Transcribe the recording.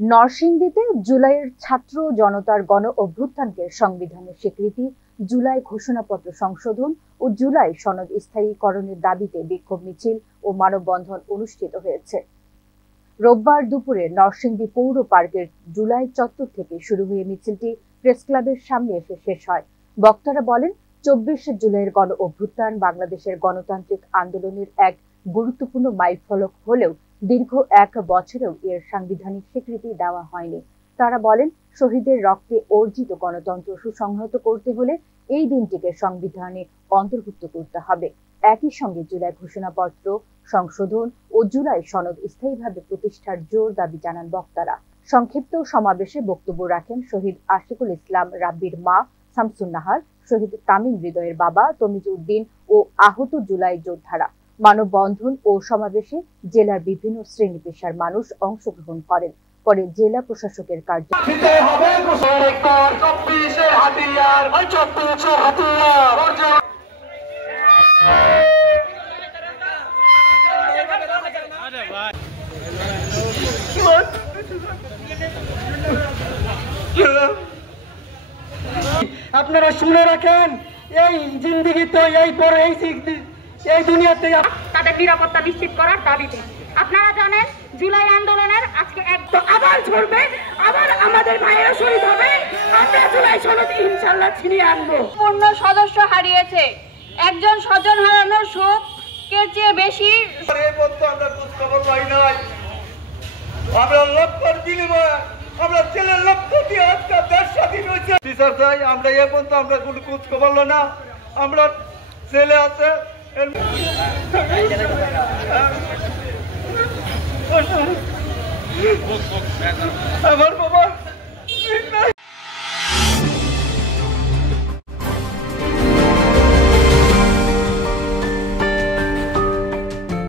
নরসিংদীতে জুলাইয়ের ছাত্র জনতার গণ অভ্যুত্থানকে সংবিধানের স্বীকৃতি, জুলাই ঘোষণাপত্র সংশোধন ও জুলাই সনদ স্থায়ীকরণের দাবিতে বিক্ষোভ মিছিল ও মানববন্ধন অনুষ্ঠিত হয়েছে। রোববার দুপুরে নরসিংদী পৌর পার্কের জুলাই চত্বর থেকে শুরু হয়ে মিছিলটি প্রেস ক্লাবের সামনে এসে শেষ হয়। বক্তারা বলেন, 24 জুলাইয়ের গণ অভ্যুত্থান বাংলাদেশের গণতান্ত্রিক আন্দোলনের এক গুরুত্বপূর্ণ মাইলফলক হলেও দীর্ঘ 1 বছরেও এর সাংবিধানিক স্বীকৃতি দেওয়া হয়নি। তারা বলেন, শহীদের রক্তে অর্জিত গণতন্ত্র সুসংহত করতে হলে এই দিনটিকে সংবিধানে অন্তর্ভুক্ত করতে হবে। একই সঙ্গে জুলাই ঘোষণাপত্র সংশোধন ও জুলাই সনদ স্থায়ীভাবে প্রতিষ্ঠার জোর দাবি জানান বক্তারা। সংক্ষিপ্ত সমাবেশে বক্তব্য রাখেন শহীদ আশিকুল ইসলাম রাব্বির মা শামসুন নাহার, শহীদ তামিম হৃদয়ের বাবা তমিজ উদ্দিন ও আহত জুলাই যোদ্ধারা। মানববন্ধন ও সমাবেশে জেলার বিভিন্ন শ্রেণী পেশার মানুষ অংশগ্রহণ করেন। পরে জেলা প্রশাসকের আপনারা শুনে রাখেন, এই জিন্দেগিতে এই দুনিয়াতে তাদের নিরাপত্তা নিশ্চিত করার দাবিতে আপনারা জানেন জুলাই আন্দোলনের আজকে আবার ঝরবে, আবার আমাদের ভাইয়েরা শহীদ হবে। আমরা জুলাই সনদ ইনশাআল্লাহ ছিনিয়ে আনবো। পূর্ণ সদস্য হারিয়েছে, একজন স্বজন হারানোর শোক কে চেয়ে বেশি। আমরা খোঁজ খবর পাই নাই, আমরা লক্ষ্যের বিনিময়ে আমরা ছেলের লক্ষ্য দিয়ে আজকে দেশ স্বাধীন হয়েছে। বিচার চাই, আমরা এ পর্যন্ত আমরা কোনো খোঁজ খবর না, আমরা ছেলে আছে আমার বাবা